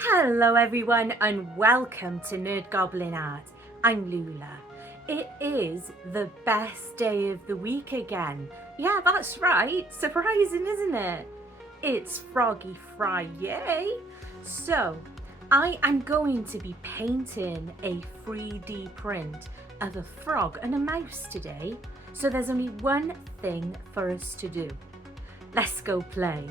Hello everyone and welcome to Nerdgoblinart. I'm Lula. It is the best day of the week again. Yeah, that's right. Surprising, isn't it? It's Froggy FriYAY. So, I am going to be painting a 3D print of a frog and a mouse today. So there's only one thing for us to do. Let's go play.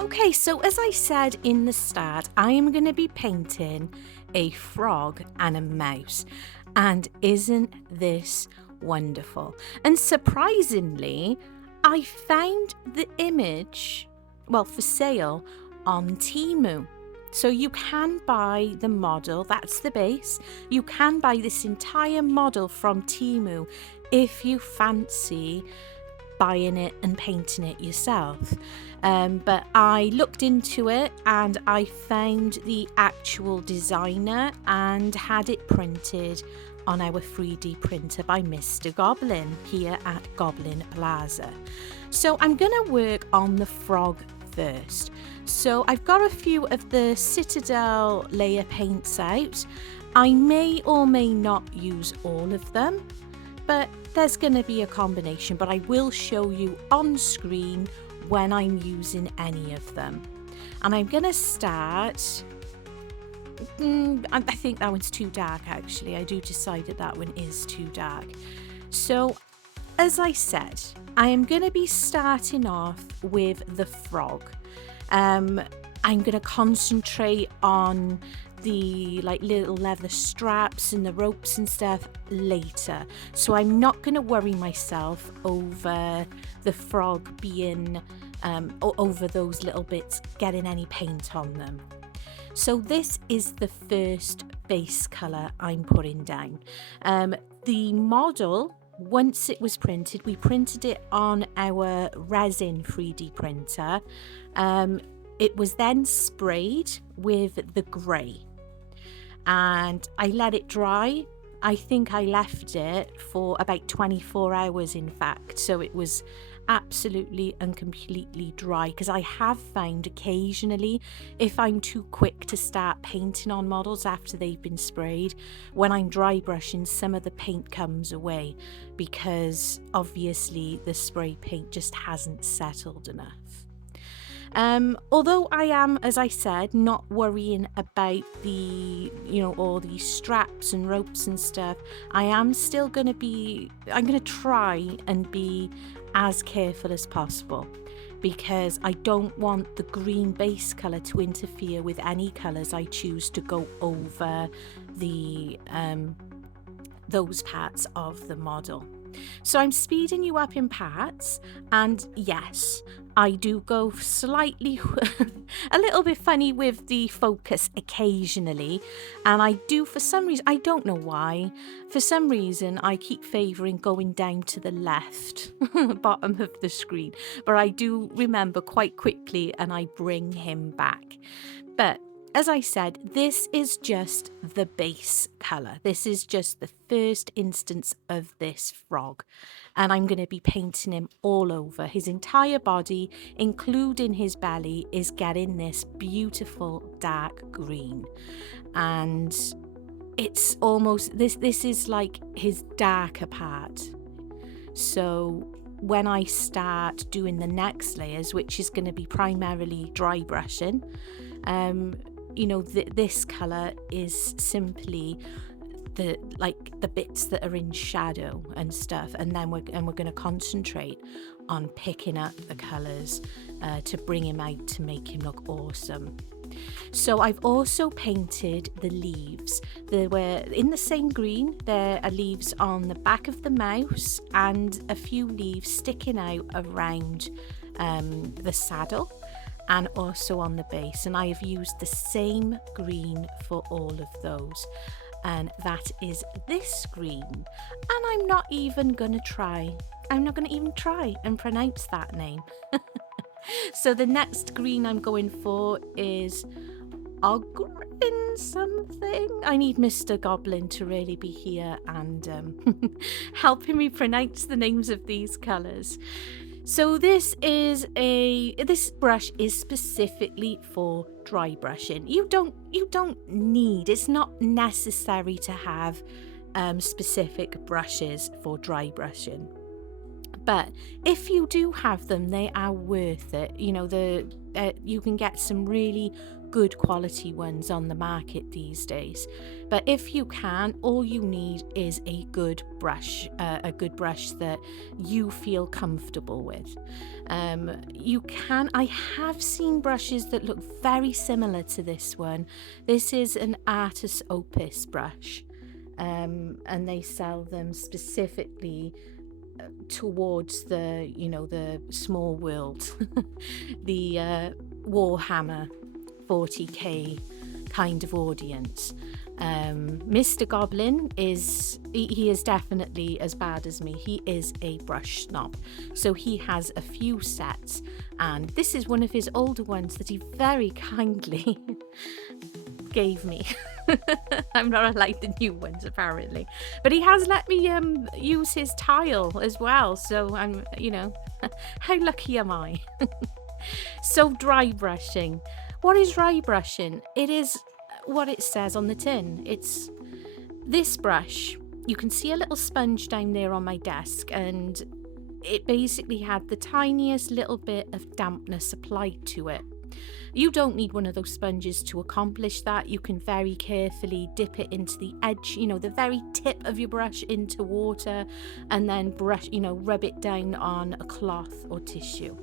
Okay, so as I said in the start, I am going to be painting a frog and a mouse. And isn't this wonderful? And surprisingly, I found the image, well, for sale on Temu. So you can buy the model, that's the base. You can buy this entire model from Temu if you fancy buying it and painting it yourself. But I looked into it and I found the actual designer and had it printed on our 3D printer by Mr. Goblin here at Goblin Plaza. So I'm going to work on the frog first. So I've got a few of the Citadel layer paints out. I may or may not use all of them, but there's going to be a combination, but I will show you on screen when I'm using any of them. And I'm going to start, I think that one's too dark actually. I do decide that one is too dark. So as I said, I am going to be starting off with the frog. I'm going to concentrate on the little leather straps and the ropes and stuff later, so I'm not going to worry myself over the frog being over those little bits getting any paint on them. So this is the first base color I'm putting down. The model, once it was printed, we printed it on our resin 3D printer. It was then sprayed with the grey and I let it dry. I think I left it for about 24 hours in fact, so it was absolutely and completely dry, because I have found occasionally if I'm too quick to start painting on models after they've been sprayed, when I'm dry brushing some of the paint comes away because obviously the spray paint just hasn't settled enough. Although I am, as I said, not worrying about the, all these straps and ropes and stuff, I am still I'm going to try and be as careful as possible, because I don't want the green base colour to interfere with any colours I choose to go over the those parts of the model. So I'm speeding you up in parts, and yes, I do go slightly a little bit funny with the focus occasionally, and I do, for some reason, I don't know why, for some reason I keep favouring going down to the left bottom of the screen, but I do remember quite quickly and I bring him back. But as I said, this is just the base colour. This is just the first instance of this frog. And I'm going to be painting him all over. His entire body, including his belly, is getting this beautiful dark green. And it's almost, this is like his darker part. So when I start doing the next layers, which is going to be primarily dry brushing, this colour is simply the bits that are in shadow and stuff, and then we're going to concentrate on picking up the colours to bring him out to make him look awesome. So I've also painted the leaves. They were in the same green. There are leaves on the back of the mouse and a few leaves sticking out around the saddle, and also on the base, and I have used the same green for all of those, and that is this green. And I'm not even going to try and pronounce that name. So the next green I'm going for is Goblin something. I need Mr. Goblin to really be here and helping me pronounce the names of these colours. So this brush is specifically for dry brushing. You don't need, it's not necessary to have specific brushes for dry brushing. But if you do have them, they are worth it. You know, you can get some really good quality ones on the market these days. But if you can, all you need is a good brush that you feel comfortable with. I have seen brushes that look very similar to this one. This is an Arrtx Opus brush, and they sell them specifically towards the small world, the Warhammer 40k kind of audience. Mr. Goblin he is definitely as bad as me. He is a brush snob, so he has a few sets, and this is one of his older ones that he very kindly gave me. I'm not allowed the new ones apparently, but he has let me use his tile as well, so I'm, how lucky am I? So dry brushing. What is dry brushing? It is what it says on the tin. It's this brush. You can see a little sponge down there on my desk, and it basically had the tiniest little bit of dampness applied to it. You don't need one of those sponges to accomplish that. You can very carefully dip it into the edge, the very tip of your brush into water, and then rub it down on a cloth or tissue.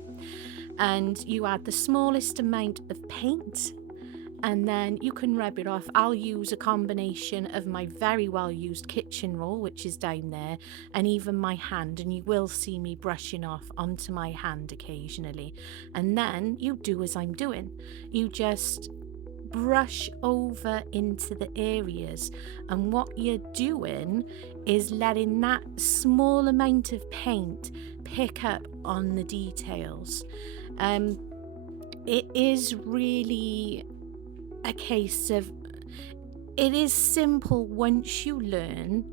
And you add the smallest amount of paint, and then you can rub it off. I'll use a combination of my very well used kitchen roll, which is down there, and even my hand, and you will see me brushing off onto my hand occasionally. And then you do as I'm doing. You just brush over into the areas, and what you're doing is letting that small amount of paint pick up on the details. It is really a case of, it is simple once you learn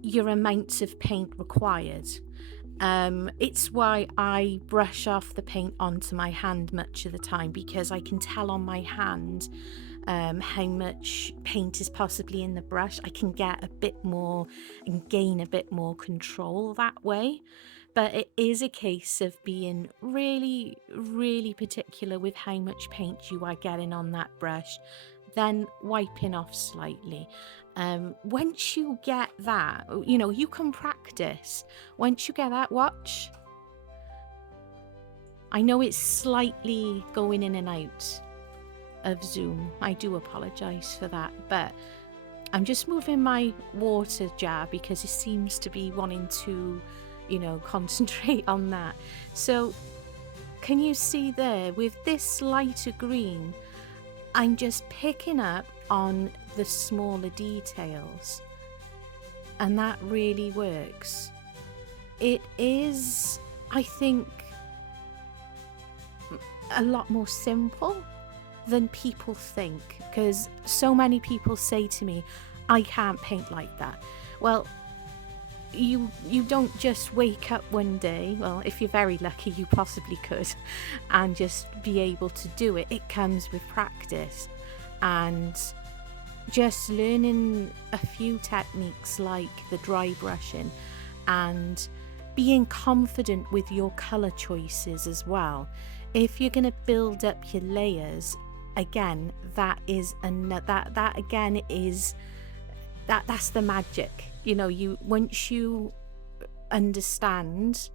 your amounts of paint required. It's why I brush off the paint onto my hand much of the time, because I can tell on my hand how much paint is possibly in the brush. I can get a bit more and gain a bit more control that way. But it is a case of being really, really particular with how much paint you are getting on that brush, then wiping off slightly. Once you get that, you can practice. Once you get that, watch. I know it's slightly going in and out of Zoom. I do apologise for that, but I'm just moving my water jar because it seems to be wanting to concentrate on that. So can you see there, with this lighter green, I'm just picking up on the smaller details, and that really works. It is, I think, a lot more simple than people think, because so many people say to me, I can't paint like that. Well, you don't just wake up one day, well, if you're very lucky you possibly could, and just be able to do it. It comes with practice and just learning a few techniques like the dry brushing, and being confident with your colour choices as well. If you're going to build up your layers, again, that's the magic. Once you understand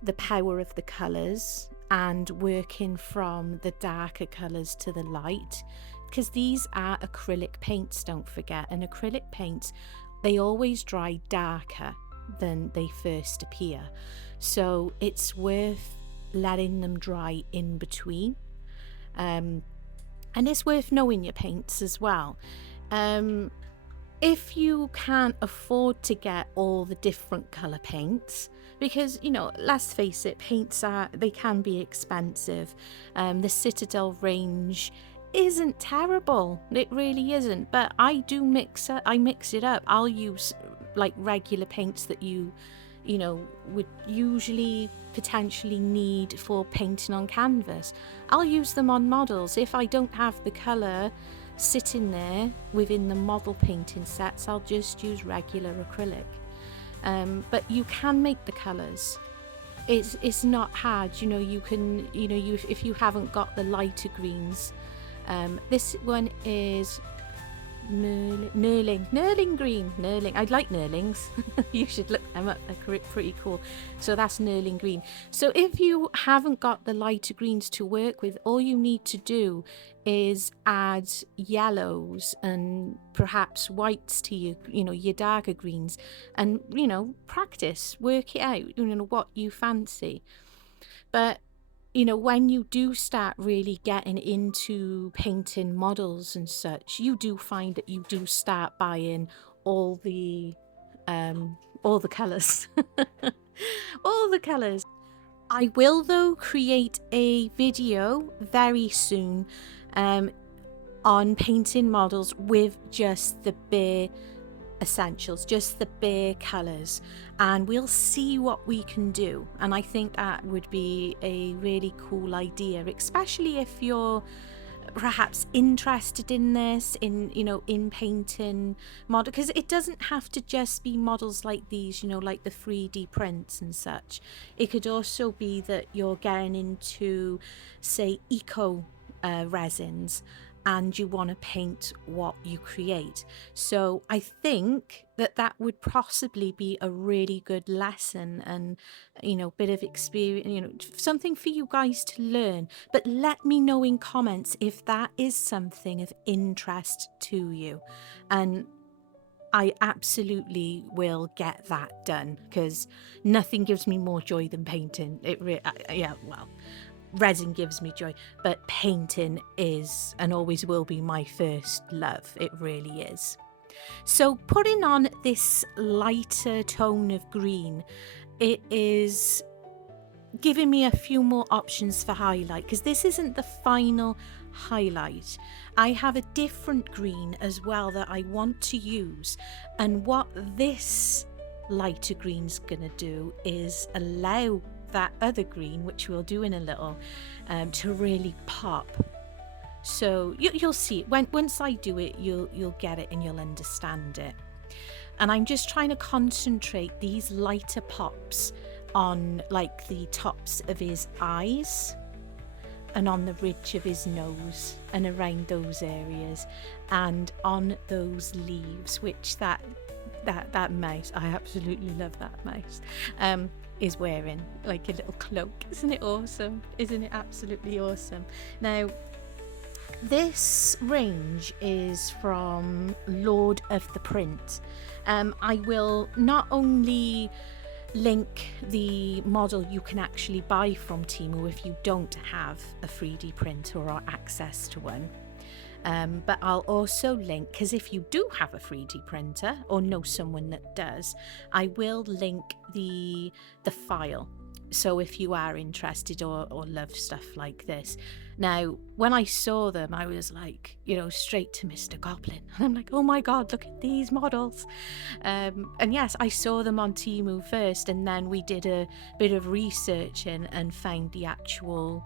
the power of the colours and working from the darker colours to the light, because these are acrylic paints, don't forget, and acrylic paints, they always dry darker than they first appear, so it's worth letting them dry in between, and it's worth knowing your paints as well. If you can't afford to get all the different colour paints, because, you know, let's face it, paints they can be expensive. The Citadel range isn't terrible, it really isn't, but I mix it up. I'll use like regular paints that you know would usually potentially need for painting on canvas. I'll use them on models. If I don't have the colour sitting there within the model painting sets, I'll just use regular acrylic. But you can make the colours. It's not hard, you know. You can, you know, if you haven't got the lighter greens. This one is Knurling green. I like Knurlings. You should look them up, they're pretty cool. So that's Knurling green. So if you haven't got the lighter greens to work with, all you need to do is add yellows and perhaps whites to your darker greens, and practice, work it out, what you fancy. But when you do start really getting into painting models and such, you do find that you do start buying all the colours. All the colours. I will, though, create a video very soon on painting models with just the bare essentials, just the bare colours, and we'll see what we can do. And I think that would be a really cool idea, especially if you're perhaps interested in this, in painting model, because it doesn't have to just be models like these, like the 3D prints and such. It could also be that you're getting into, say, eco resins, and you want to paint what you create. So I think that would possibly be a really good lesson and, bit of experience, something for you guys to learn. But let me know in comments if that is something of interest to you. And I absolutely will get that done, because nothing gives me more joy than painting. Resin gives me joy, but painting is and always will be my first love. It really is. So putting on this lighter tone of green, it is giving me a few more options for highlight, because this isn't the final highlight. I have a different green as well that I want to use, and what this lighter green's gonna do is allow that other green, which we'll do in a little, to really pop. So you'll see it once I do it. You'll get it and you'll understand it. And I'm just trying to concentrate these lighter pops on like the tops of his eyes and on the ridge of his nose and around those areas and on those leaves, which that mouse, I absolutely love that mouse, is wearing like a little cloak. Isn't it awesome? Isn't it absolutely awesome? Now, this range is from Lord of the Print. I will not only link the model you can actually buy from Temu if you don't have a 3D printer or access to one. But I'll also link, because if you do have a 3D printer or know someone that does, I will link the file. So if you are interested or love stuff like this. Now, when I saw them, I was like, straight to Mr. Goblin. And I'm like, oh my God, look at these models. And yes, I saw them on Temu first, and then we did a bit of research and found the actual,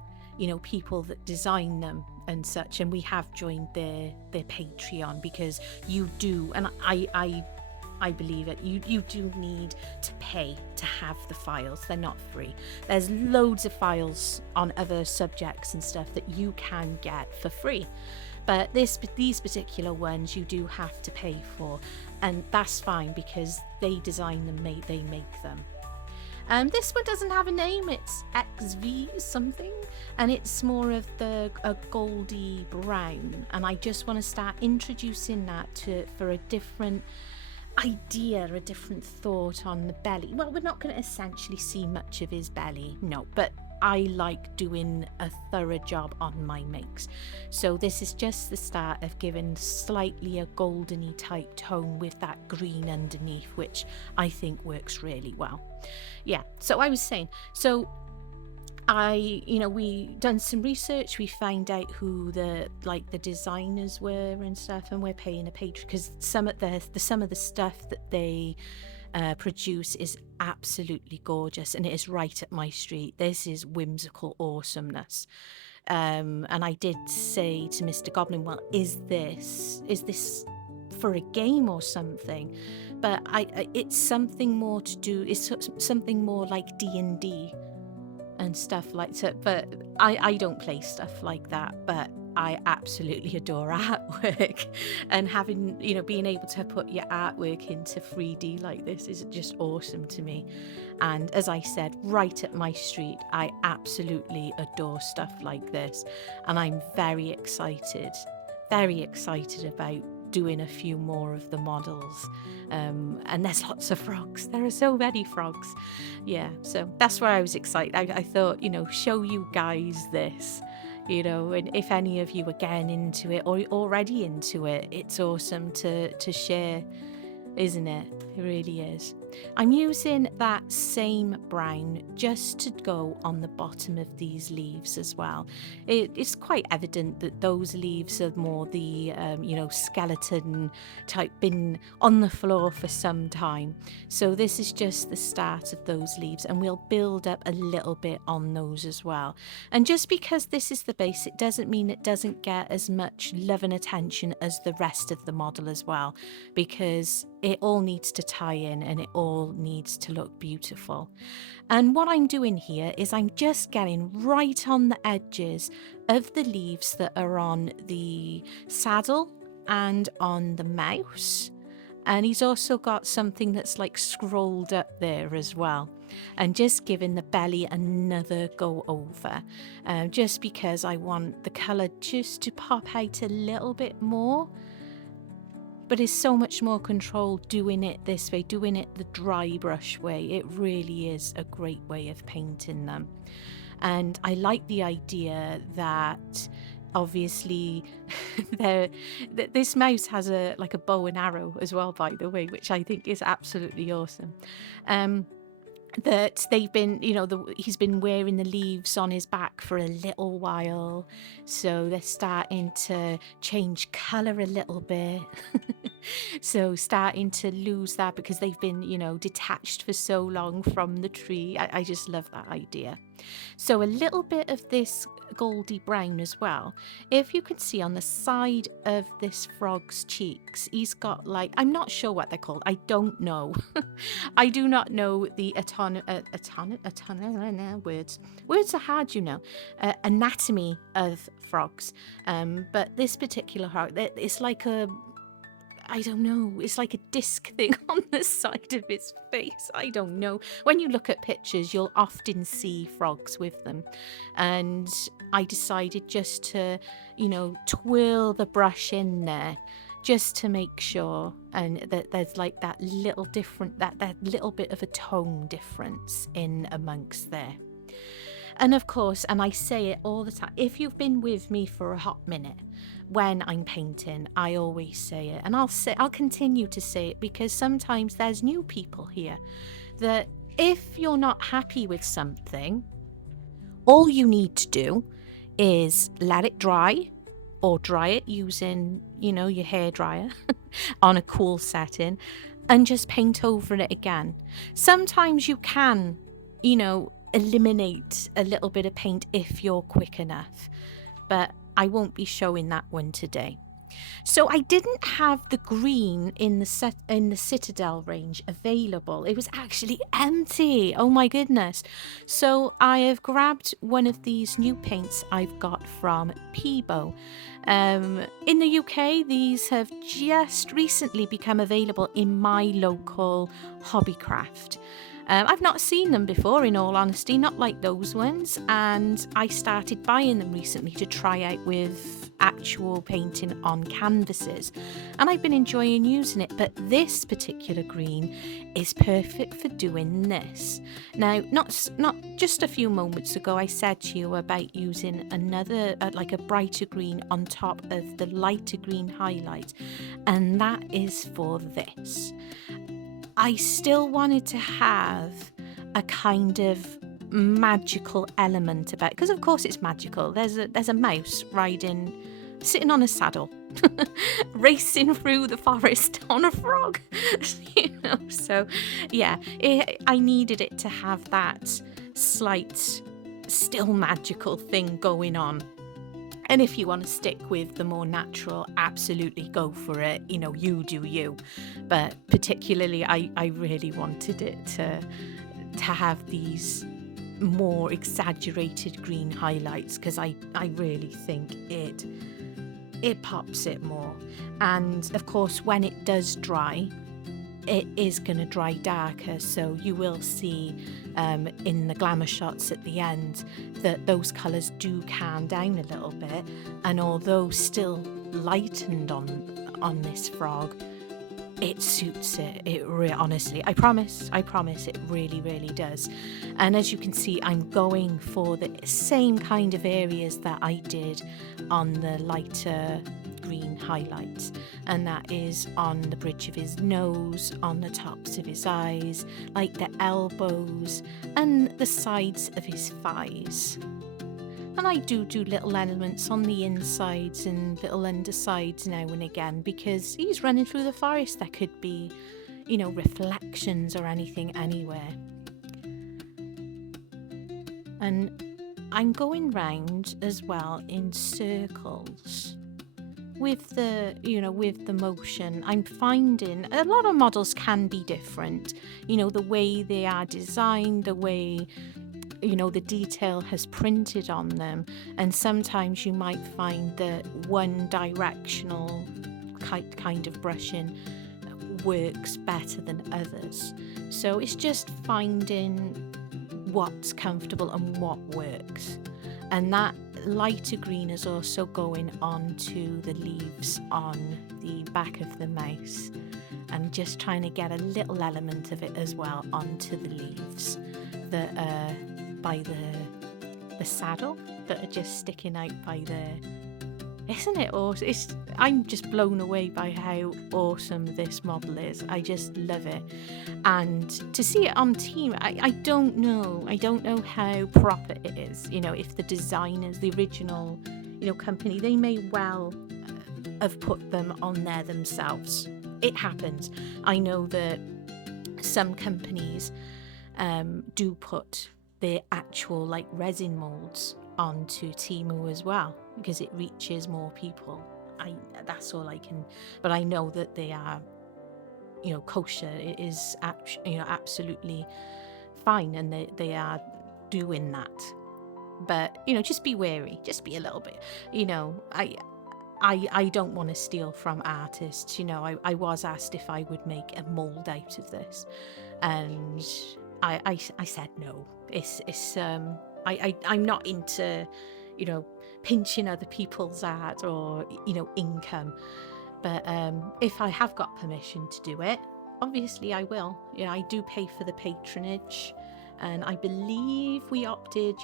people that design them and such, and we have joined their Patreon, because you do, and I believe it, you do need to pay to have the files. They're not free. There's loads of files on other subjects and stuff that you can get for free, but these particular ones you do have to pay for, and that's fine because they design them, they make them. This one doesn't have a name, it's XV something, and it's more of a goldy brown, and I just want to start introducing that for a different idea, a different thought on the belly. Well, we're not going to essentially see much of his belly, no, but I like doing a thorough job on my makes. So this is just the start of giving slightly a goldeny type tone with that green underneath, which I think works really well. Yeah, so I was saying, so we done some research. We found out who the designers were and stuff, and we're paying a patron because some of the stuff that they produce is absolutely gorgeous, and it is right up my street. This is whimsical awesomeness. And I did say to Mr. Goblin, well, is this for a game or something? But it's something more to do. It's something more like D&D and stuff like that. But I don't play stuff like that, but I absolutely adore artwork, and having, being able to put your artwork into 3D like this is just awesome to me. And as I said, right up my street, I absolutely adore stuff like this, and I'm very excited about doing a few more of the models. And there's lots of frogs. There are so many frogs. Yeah, so that's why I was excited. I thought, show you guys this, and if any of you are getting into it or already into it, it's awesome to share, isn't it? It really is. I'm using that same brown just to go on the bottom of these leaves as well. It's quite evident that those leaves are more the, skeleton type, been on the floor for some time. So this is just the start of those leaves, and we'll build up a little bit on those as well. And just because this is the base, it doesn't mean it doesn't get as much love and attention as the rest of the model as well, because it all needs to tie in and it all needs to look beautiful. And what I'm doing here is I'm just getting right on the edges of the leaves that are on the saddle and on the mouse. And he's also got something that's like scrolled up there as well, and just giving the belly another go over, just because I want the colour just to pop out a little bit more. But it's so much more control doing it this way, doing it the dry brush way. It really is a great way of painting them. And I like the idea that obviously this mouse has a bow and arrow as well, by the way, which I think is absolutely awesome. That they've been, he's been wearing the leaves on his back for a little while, so they're starting to change colour a little bit. So starting to lose that because they've been, detached for so long from the tree. I just love that idea. So a little bit of this goldy brown as well. If you can see on the side of this frog's cheeks, he's got I'm not sure what they're called. I don't know. I do not know the words are hard, anatomy of frogs. But this particular frog, it's like I don't know, it's like a disc thing on the side of its face. I don't know. When you look at pictures, you'll often see frogs with them. And I decided just to, twirl the brush in there just to make sure, and that there's that little different, that little bit of a tone difference in amongst there. And of course, and I say it all the time, if you've been with me for a hot minute, when I'm painting, I always say it, and I'll continue to say it, because sometimes there's new people here that if you're not happy with something, all you need to do is let it dry, or dry it using, your hair dryer on a cool setting, and just paint over it again. Sometimes you can, eliminate a little bit of paint if you're quick enough, but I won't be showing that one today. So I didn't have the green in the Citadel range available. It was actually empty. Oh my goodness. So I have grabbed one of these new paints I've got from Peebo. In the UK, these have just recently become available in my local Hobbycraft. I've not seen them before, in all honesty, not like those ones, and I started buying them recently to try out with actual painting on canvases, and I've been enjoying using it. But this particular green is perfect for doing this. Now, not just a few moments ago I said to you about using another like a brighter green on top of the lighter green highlight, and that is for this. I still wanted to have a kind of magical element about it, because of course it's magical. There's a mouse sitting on a saddle, racing through the forest on a frog. So yeah, I needed it to have that slight, still magical thing going on. And if you want to stick with the more natural, absolutely go for it. You do you. But particularly, I really wanted it to have these more exaggerated green highlights, because I really think it pops it more. And of course, when it does dry, it is going to dry darker, so you will see in the glamour shots at the end that those colours do calm down a little bit, and although still lightened on this frog, it suits it. Honestly, I promise it really does. And as you can see, I'm going for the same kind of areas that I did on the lighter green highlights, and that is on the bridge of his nose, on the tops of his eyes, like the elbows and the sides of his thighs. And I do little elements on the insides and little undersides now and again, because he's running through the forest. There could be, reflections or anything anywhere. And I'm going round as well in circles with the motion. I'm finding a lot of models can be different, the way they are designed, the way the detail has printed on them, and sometimes you might find that one directional kind of brushing works better than others. So it's just finding what's comfortable and what works. And that lighter green is also going on to the leaves on the back of the mouse, and just trying to get a little element of it as well onto the leaves that are by the saddle, that are just sticking out by isn't it awesome? I'm just blown away by how awesome this model is. I just love it. And to see it on team, I don't know how proper it is. If the designers, the original company, they may well have put them on there themselves. It happens. I know that some companies do put their actual resin molds onto Temu as well, because it reaches more people. That's all I can, but I know that they are kosher. It is absolutely fine, and they are doing that. But just be wary, just be a little bit. I don't want to steal from artists. I was asked if I would make a mold out of this, and I said no. I'm not into pinching other people's art or income, but if I have got permission to do it, obviously I will. I do pay for the patronage, and I believe we opted,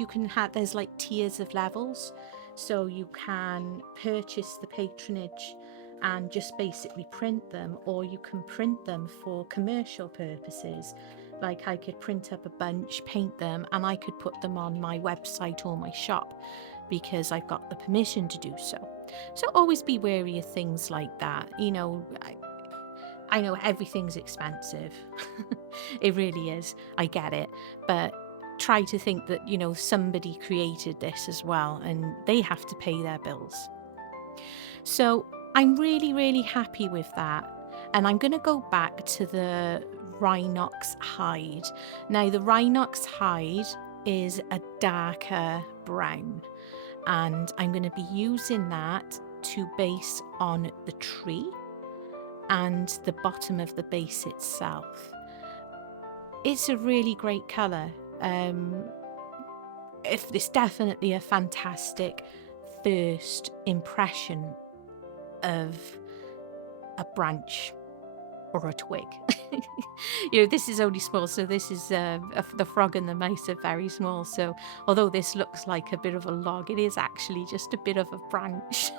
there's tiers of levels, so you can purchase the patronage and just basically print them, or you can print them for commercial purposes. I could print up a bunch, paint them, and I could put them on my website or my shop, because I've got the permission to do so. So always be wary of things like that. I know everything's expensive. It really is. I get it. But try to think that, somebody created this as well, and they have to pay their bills. So I'm really, really happy with that. And I'm going to go back to the Rhinox hide. Now, the Rhinox hide is a darker brown, and I'm going to be using that to base on the tree and the bottom of the base itself. It's a really great colour. It's definitely a fantastic first impression of a branch or a twig. This is only small, so this is the frog and the mouse are very small, so although this looks like a bit of a log, it is actually just a bit of a branch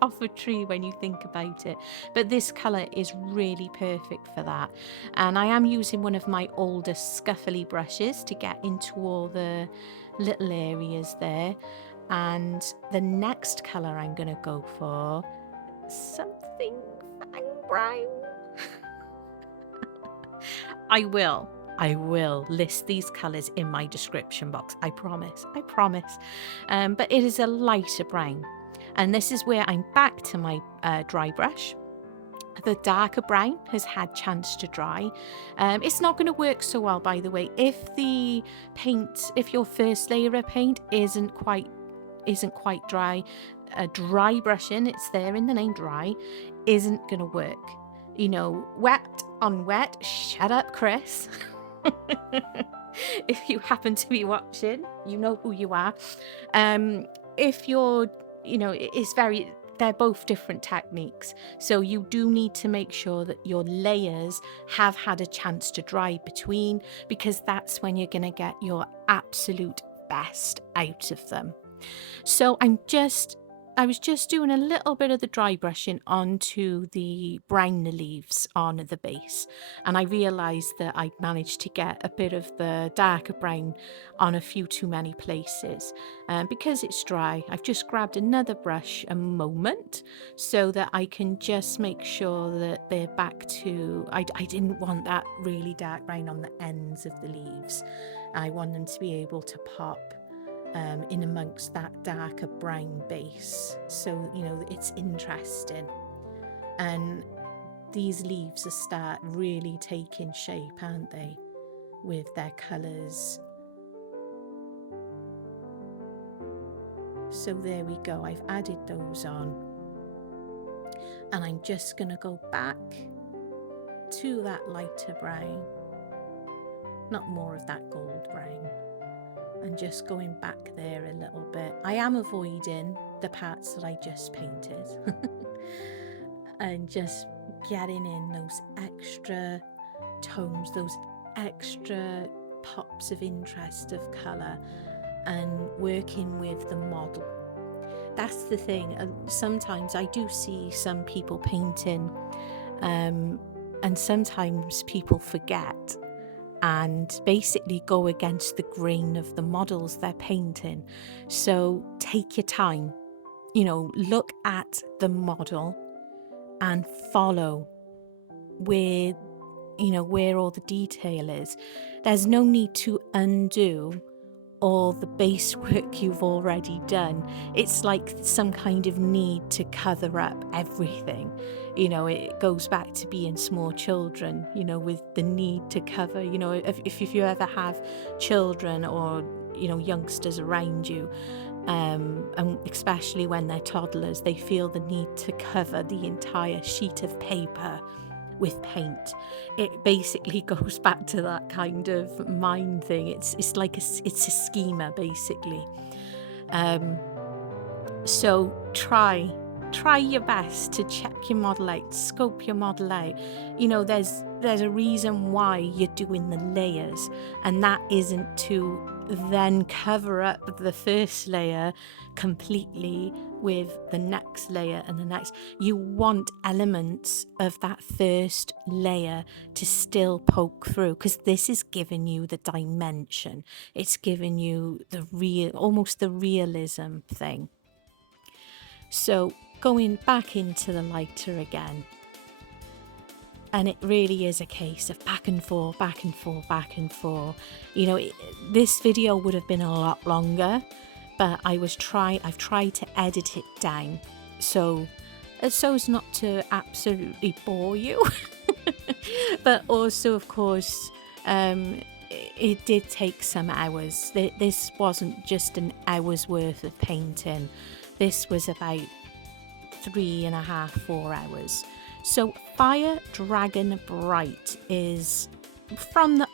off a tree when you think about it. But this colour is really perfect for that, and I am using one of my older scuffly brushes to get into all the little areas there. And the next colour I'm going to go for, something fang brown. I will list these colours in my description box. I promise. But it is a lighter brown. And this is where I'm back to my dry brush. The darker brown has had chance to dry. It's not going to work so well, by the way, if your first layer of paint isn't quite dry. Dry brushing, it's there in the name, dry, isn't going to work. Wet on wet, shut up, Chris. If you happen to be watching, you know who you are. If you're, they're both different techniques. So you do need to make sure that your layers have had a chance to dry between, because that's when you're going to get your absolute best out of them. So I was just doing a little bit of the dry brushing onto the brown leaves on the base, and I realised that I'd managed to get a bit of the darker brown on a few too many places. Because it's dry, I've just grabbed another brush a moment so that I can just make sure that they're back to, I didn't want that really dark brown on the ends of the leaves. I want them to be able to pop in amongst that darker brown base, so it's interesting. And these leaves start really taking shape, aren't they, with their colours. So there we go, I've added those on, and I'm just going to go back to that lighter brown, not more of that gold brown, and just going back there a little bit. I am avoiding the parts that I just painted and just getting in those extra tones, those extra pops of interest of colour, and working with the model. That's the thing. Sometimes I do see some people painting and sometimes people forget and basically go against the grain of the models they're painting. So take your time, look at the model and follow where all the detail is. There's no need to undo all the base work you've already done. It's like some kind of need to cover up everything. It goes back to being small children, with the need to cover, if you ever have children or, youngsters around you, and especially when they're toddlers, they feel the need to cover the entire sheet of paper with paint. It basically goes back to that kind of mind thing. It's like it's a schema basically. So try your best to check your model out, scope your model out. There's a reason why you're doing the layers, and that isn't to then cover up the first layer completely with the next layer and the next. You want elements of that first layer to still poke through, because this is giving you the dimension. It's giving you almost the realism thing. So going back into the lighter again, and it really is a case of back and forth. This video would have been a lot longer, but I've tried to edit it down so as not to absolutely bore you. But also, of course, it did take some hours. This wasn't just an hour's worth of painting. This was about 3.5-4 hours. So Fire Dragon Bright is from the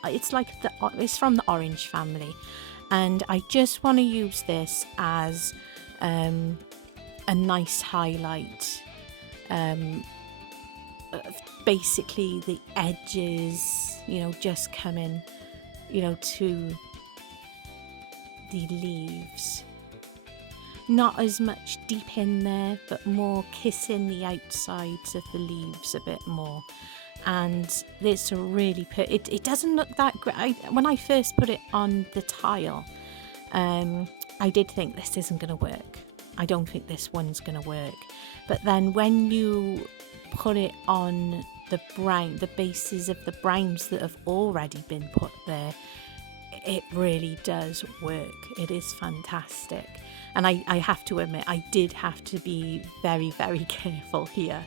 Orange family, and I just want to use this as a nice highlight. Basically the edges, you know, just coming, you know, to the leaves. Not as much deep in there, but more kissing the outsides of the leaves a bit more. And it's a really it doesn't look that great. When I first put it on the tile, I did think this isn't going to work. I don't think this one's going to work. But then when you put it on the bases of the browns that have already been put there, it really does work. It is fantastic. And I have to admit, I did have to be very, very careful here,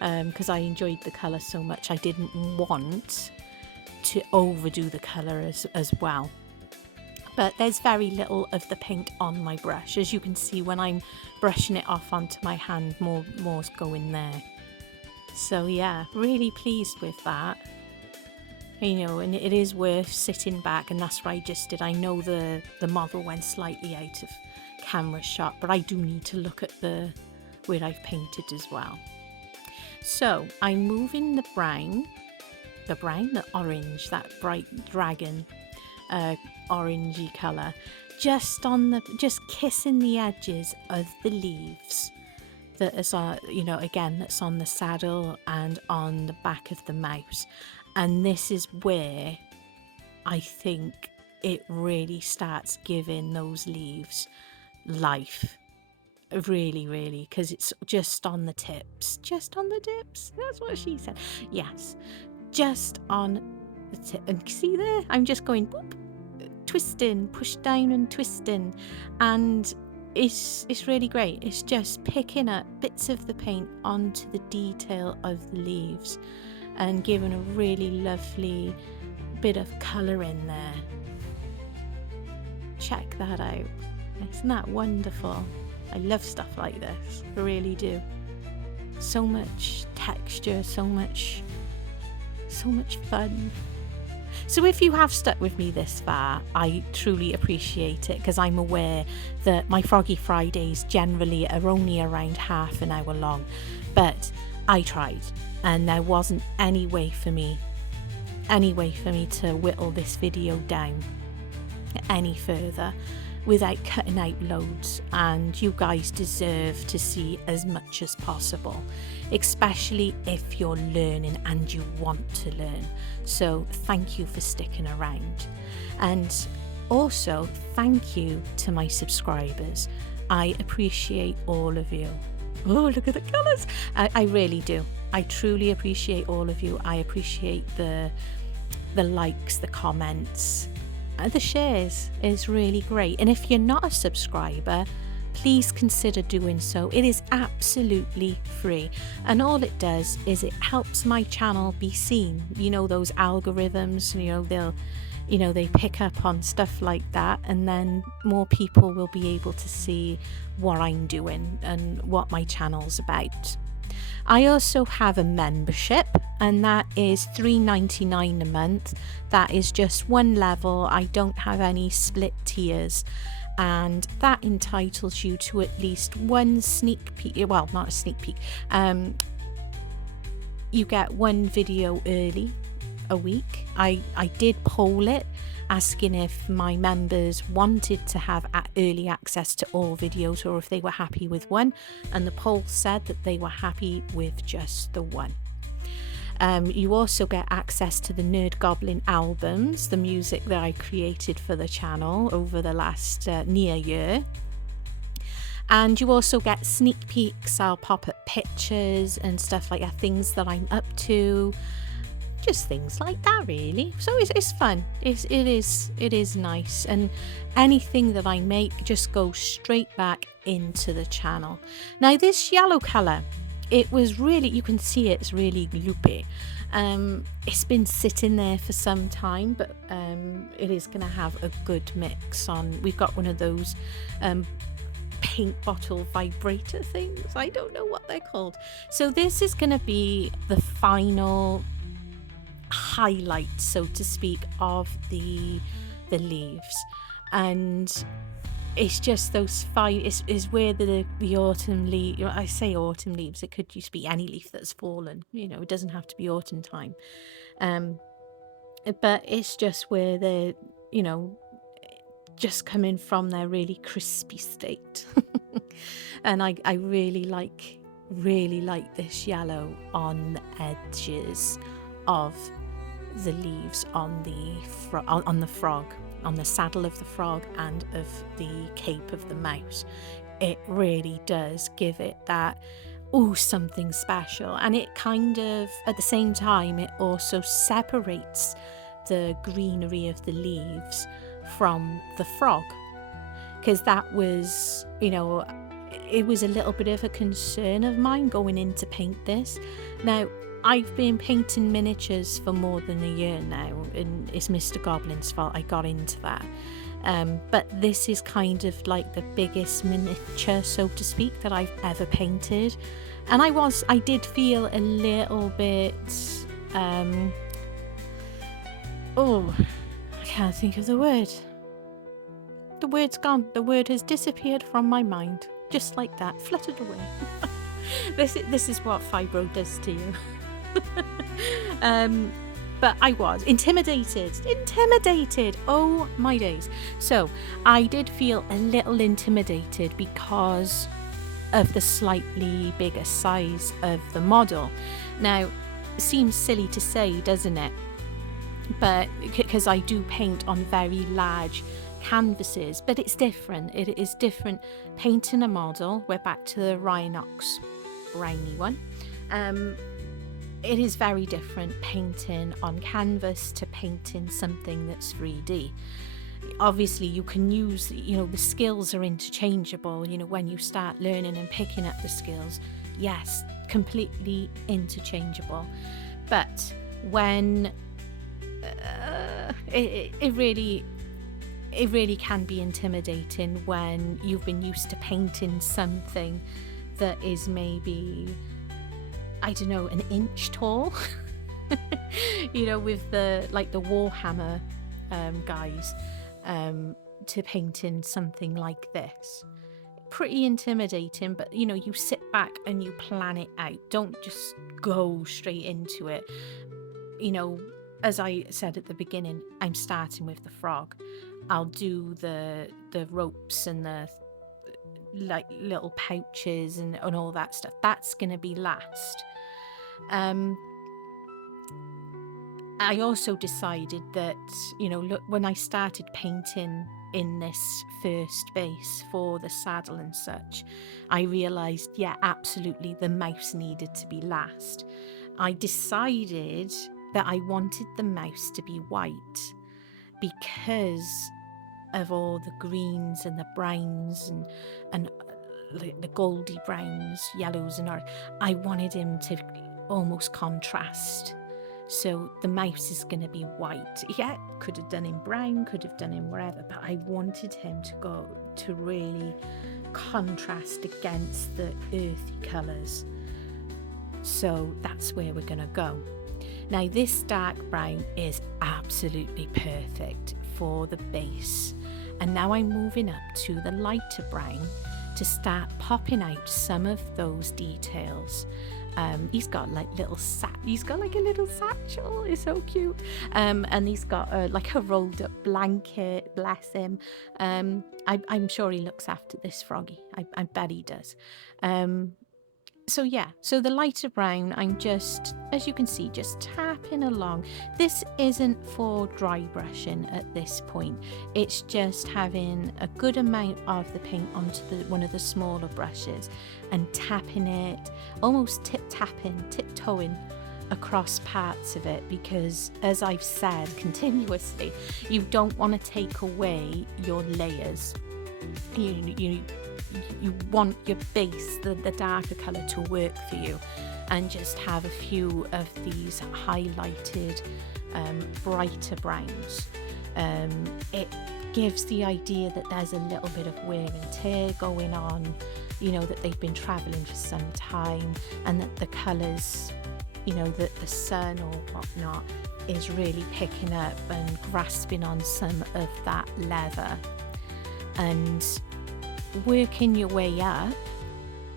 because I enjoyed the colour so much. I didn't want to overdo the colour as well. But there's very little of the paint on my brush. As you can see, when I'm brushing it off onto my hand, more's going there. So yeah, really pleased with that. You know, and it is worth sitting back, and that's what I just did. I know the model went slightly out of camera shot, but I do need to look at where I've painted as well. So I'm moving the orange, that bright dragon orangey colour, just kissing the edges of the leaves that is you know, again, that's on the saddle and on the back of the mouse. And this is where I think it really starts giving those leaves life. Really, really, because it's just on the tips. Just on the tips. That's what she said. Yes, just on the tip. And see there? I'm just going boop, twisting, push down and twisting. And it's really great. It's just picking up bits of the paint onto the detail of the leaves and giving a really lovely bit of colour in there. Check that out. Isn't that wonderful? I love stuff like this. I really do. So much texture, so much fun. So if you have stuck with me this far, I truly appreciate it, because I'm aware that my Froggy Fridays generally are only around half an hour long. But I tried, and there wasn't any way for me to whittle this video down any further without cutting out loads, and you guys deserve to see as much as possible, especially if you're learning and you want to learn. So thank you for sticking around, and also thank you to my subscribers. I appreciate all of you. Oh, look at the colours. I really do. I truly appreciate all of you. I appreciate the likes, the comments, the shares is really great. And if you're not a subscriber, please consider doing so. It is absolutely free, and all it does is it helps my channel be seen. You know, those algorithms, they pick up on stuff like that, and then more people will be able to see what I'm doing and what my channel's about. I also have a membership, and that is $3.99 a month. That is just one level. I don't have any split tiers, and that entitles you to at least one sneak peek. Well, not a sneak peek. You get one video early a week. I did poll it, asking if my members wanted to have early access to all videos or if they were happy with one, and the poll said that they were happy with just the one. You also get access to the NERDGOBLIN albums, the music that I created for the channel over the last near year. And you also get sneak peeks. I'll pop up pictures and stuff like that, things that I'm up to, just things like that really. So it's fun. It is nice, and anything that I make just goes straight back into the channel. Now this yellow colour, it was really, you can see it's really loopy. It's been sitting there for some time, but it is going to have a good mix on. We've got one of those paint bottle vibrator things. I don't know what they're called. So this is going to be the final highlight, so to speak, of the leaves. And it's just those fine, is where the autumn leaf, I say autumn leaves, it could just be any leaf that's fallen, it doesn't have to be autumn time. But it's just where they're, just coming from their really crispy state. And I really like this yellow on the edges of the leaves on the frog, on the saddle of the frog and of the cape of the mouse. It really does give it that, something special. And it kind of, at the same time, it also separates the greenery of the leaves from the frog, because that was, it was a little bit of a concern of mine going in to paint this. Now, I've been painting miniatures for more than a year now, and it's Mr. Goblin's fault I got into that. But this is kind of like the biggest miniature, so to speak, that I've ever painted. And I did feel a little bit, I can't think of the word. The word's gone. The word has disappeared from my mind. Just like that, fluttered away. This is what fibro does to you. But I was intimidated. Oh my days. So I did feel a little intimidated because of the slightly bigger size of the model. Now, it seems silly to say, doesn't it? But because I do paint on very large canvases, but it's different. It is different painting a model. We're back to the Rhinox brownie one. It is very different painting on canvas to painting something that's 3D. Obviously, you can use, the skills are interchangeable, when you start learning and picking up the skills. Yes, completely interchangeable. But when it really can be intimidating when you've been used to painting something that is maybe, I don't know, an inch tall. With the Warhammer guys, to painting something like this. Pretty intimidating, but you sit back and you plan it out. Don't just go straight into it. As I said at the beginning, I'm starting with the frog. I'll do the ropes and the little pouches and all that stuff. That's gonna be last. I also decided that, look, when I started painting in this first base for the saddle and such, I realised, yeah, absolutely, the mouse needed to be last. I decided that I wanted the mouse to be white because of all the greens and the browns and the goldy browns, yellows and orange. I wanted him to almost contrast. So the mouse is going to be white. Yeah, could have done him brown, could have done him wherever, but I wanted him to go to really contrast against the earthy colours. So that's where we're going to go. Now this dark brown is absolutely perfect for the base. And now I'm moving up to the lighter brown to start popping out some of those details. He's got like a little satchel. It's so cute. And he's got a rolled up blanket. Bless him. I'm sure he looks after this froggy. I bet he does. So the lighter brown, I'm just, as you can see, just tapping along. This isn't for dry brushing at this point. It's just having a good amount of the paint onto one of the smaller brushes and tapping it, almost tiptoeing across parts of it, because as I've said continuously, you don't want to take away your layers. You want your base, the darker colour, to work for you, and just have a few of these highlighted brighter browns. It gives the idea that there's a little bit of wear and tear going on, that they've been travelling for some time, and that the colours, that the sun or whatnot is really picking up and grasping on some of that leather. and working your way up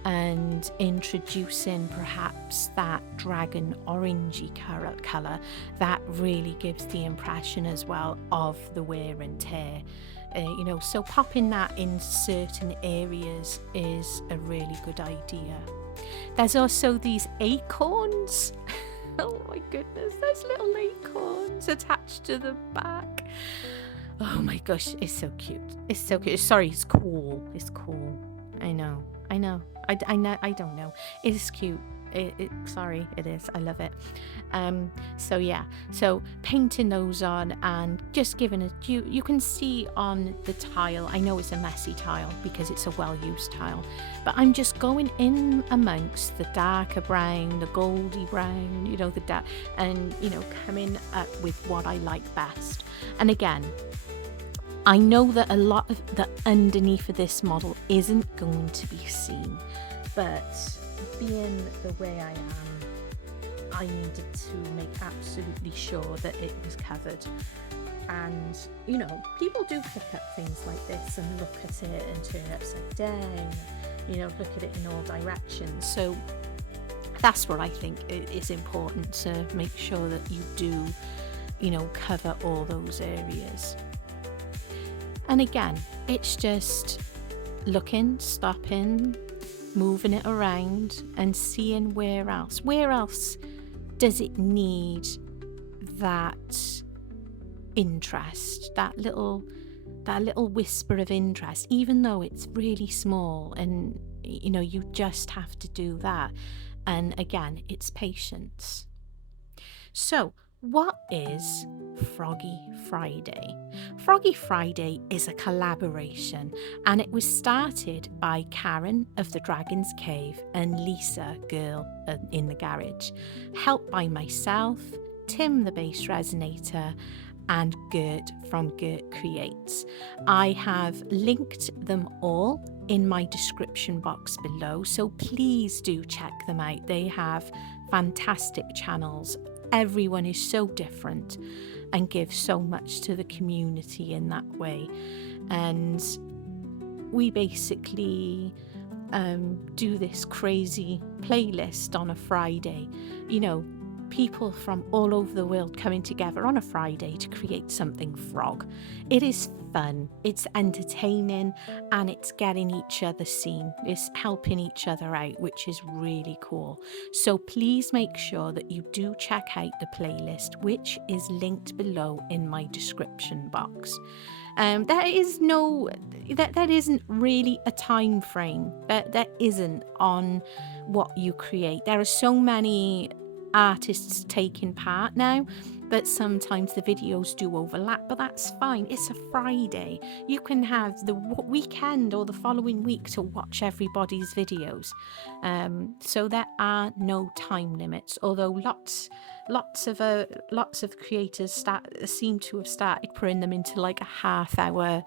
and introducing perhaps that dragon orangey colour that really gives the impression as well of the wear and tear. You know, so popping that in certain areas is a really good idea. There's also these acorns. Oh my goodness, there's little acorns attached to the back. Oh my gosh, it's so cute. It's so cute. Sorry, it's cool. It's cool. I know. I know. I don't know. It is cute. Sorry, it is. I love it. So yeah. So painting those on and just giving it. You can see on the tile. I know it's a messy tile because it's a well-used tile, but I'm just going in amongst the darker brown, the goldy brown. You know, the dark, and you know, coming up with what I like best. And again, I know that a lot of the underneath of this model isn't going to be seen, but being the way I am, I needed to make absolutely sure that it was covered. And, you know, people do pick up things like this and look at it and turn it upside down, you know, look at it in all directions. So that's what I think is important, to make sure that you do, you know, cover all those areas. And again, it's just looking, stopping, moving it around and seeing where else does it need that interest, that little whisper of interest, even though it's really small, and you know, you just have to do that. And again, it's patience. So what is Froggy FriYAY? Froggy FriYAY is a collaboration, and it was started by Karen of the Dragon's Cave and Lisa Girl in the Garage, helped by myself, Tim the Bass Resonator, and Gert from Gert Creates. I have linked them all in my description box below, so please do check them out. They have fantastic channels. Everyone is so different and gives so much to the community in that way. And we basically do this crazy playlist on a Friday. You know, people from all over the world coming together on a Friday to create something frog. It is fun, it's entertaining, and it's getting each other seen. It's helping each other out, which is really cool. So please make sure that you do check out the playlist, which is linked below in my description box. There isn't really a time frame. There isn't on what you create. There are so many artists taking part now, but sometimes the videos do overlap, but that's fine. It's a Friday. You can have the weekend or the following week to watch everybody's videos. So there are no time limits, although lots of creators seem to have started putting them into like a half hour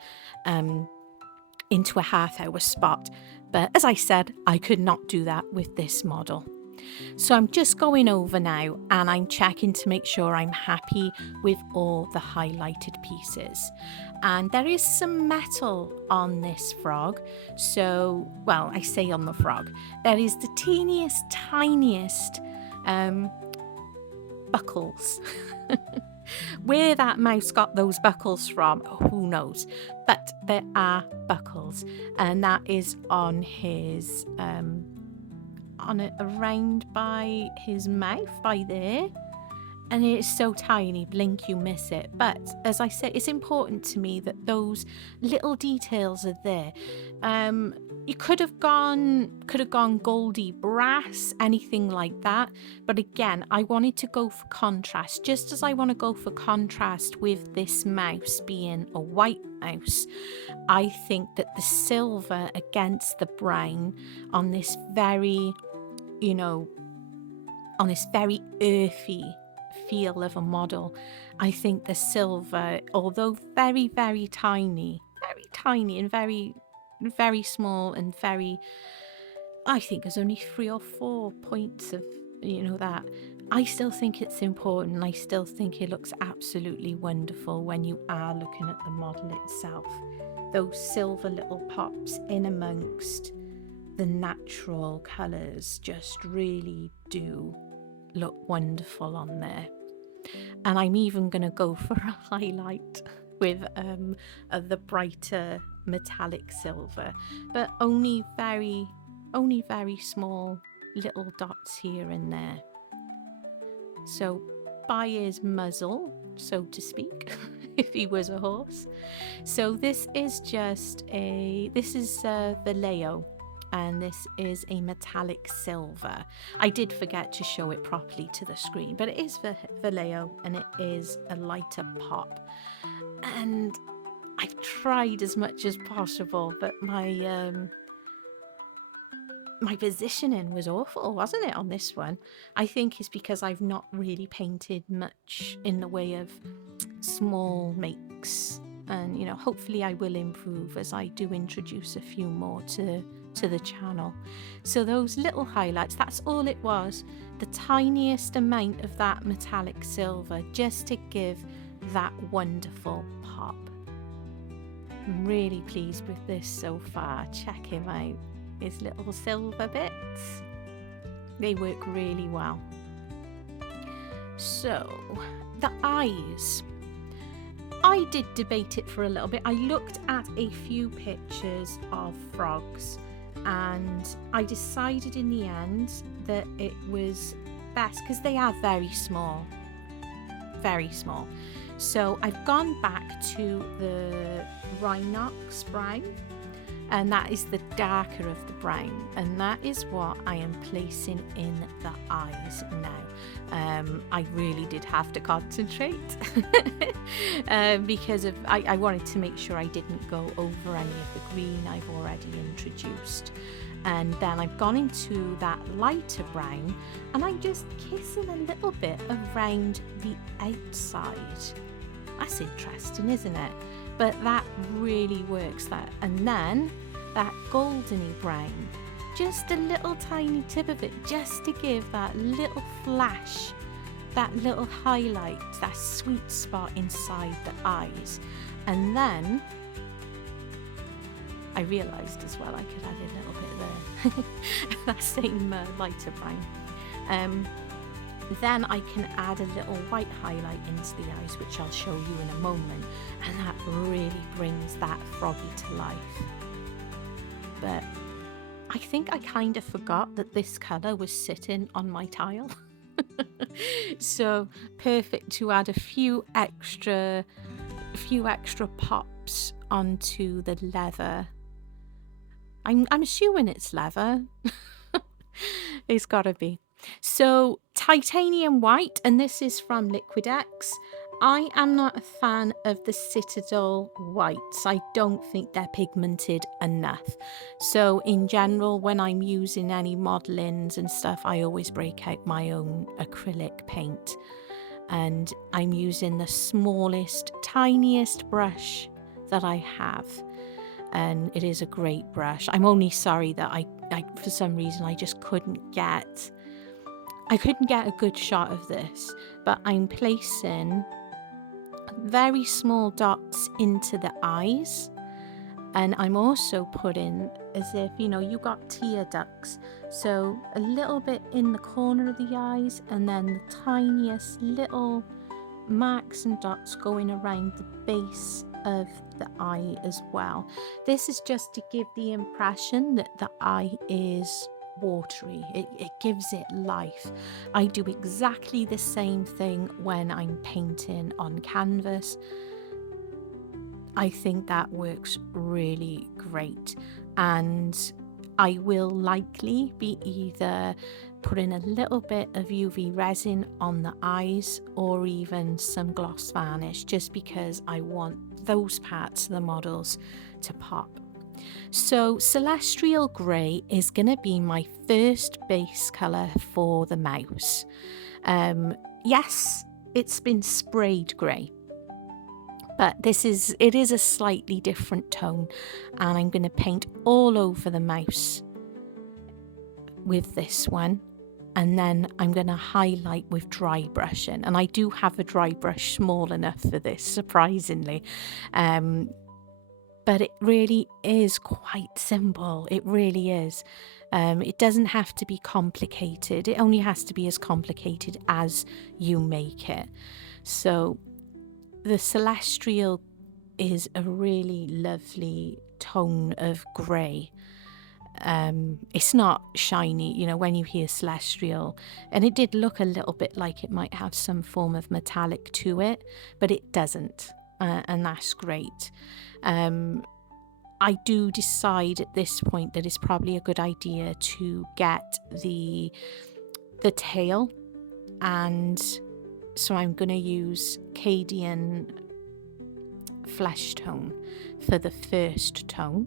spot. But as I said, I could not do that with this model. So I'm just going over now and I'm checking to make sure I'm happy with all the highlighted pieces. And there is some metal on this frog. So, well, I say on the frog, there is the teeniest, tiniest buckles. Where that mouse got those buckles from, who knows? But there are buckles, and that is on his around by his mouth, by there, and it's so tiny, blink you miss it. But as I said, it's important to me that those little details are there. You could have gone goldy brass, anything like that, but again, I wanted to go for contrast, just as I want to go for contrast with this mouse being a white mouse. I think that the silver against the brown on this very, you know, on this very earthy feel of a model, I think the silver, although very, very tiny and very, very small and very, I think there's only 3 or 4 points of, you know, that, I still think it's important. I still think it looks absolutely wonderful when you are looking at the model itself. those silver little pops in amongst the natural colours just really do look wonderful on there. And I'm even going to go for a highlight with the brighter metallic silver, but only very small little dots here and there. So by his muzzle, so to speak, if he was a horse. So this is just the Leo, and this is a metallic silver. I did forget to show it properly to the screen, but it is Vallejo, and it is a lighter pop. And I've tried as much as possible, but my positioning was awful, wasn't it, on this one? I think it's because I've not really painted much in the way of small makes, and you know, hopefully I will improve as I do introduce a few more to the channel. So those little highlights, that's all it was, the tiniest amount of that metallic silver, just to give that wonderful pop. I'm really pleased with this so far. Check him out, his little silver bits, they work really well. So the eyes, I did debate it for a little bit. I looked at a few pictures of frogs, and I decided in the end that it was best, because they are very small. So I've gone back to the Rhinox brown, and that is the darker of the brown, and that is what I am placing in the eyes now. I really did have to concentrate because I wanted to make sure I didn't go over any of the green I've already introduced. And then I've gone into that lighter brown, and I'm just kissing a little bit around the outside. That's interesting, isn't it? But that really works, that. And then that goldeny brown, just a little tiny tip of it, just to give that little flash, that little highlight, that sweet spot inside the eyes. And then I realised as well I could add a little bit there, that same lighter brown. Then I can add a little white highlight into the eyes, which I'll show you in a moment, and that really brings that froggy to life. But I think I kind of forgot that this colour was sitting on my tile. So perfect to add a few extra pops onto the leather. I'm assuming it's leather. It's gotta be. So titanium white, and this is from Liquid-X. I am not a fan of the Citadel whites. I don't think they're pigmented enough. So in general, when I'm using any modelings and stuff, I always break out my own acrylic paint. And I'm using the smallest, tiniest brush that I have. And it is a great brush. I'm only sorry that I for some reason, I just couldn't get a good shot of this. But I'm placing very small dots into the eyes, and I'm also putting, as if, you know, you got tear ducts, so a little bit in the corner of the eyes, and then the tiniest little marks and dots going around the base of the eye as well. This is just to give the impression that the eye is watery. It gives it life. I do exactly the same thing when I'm painting on canvas. I think that works really great, and I will likely be either putting a little bit of UV resin on the eyes or even some gloss varnish, just because I want those parts of the models to pop. So Celestial Grey is going to be my first base colour for the mouse. Yes, it's been sprayed grey, but it is a slightly different tone, and I'm going to paint all over the mouse with this one, and then I'm going to highlight with dry brushing, and I do have a dry brush small enough for this, surprisingly. but it really is quite simple. It really is. It doesn't have to be complicated. It only has to be as complicated as you make it. So the Celestial is a really lovely tone of grey. It's not shiny, you know, when you hear Celestial, and it did look a little bit like it might have some form of metallic to it, but it doesn't, and that's great. I do decide at this point that it's probably a good idea to get the tail, and so I'm going to use Cadian Flesh Tone for the first tone.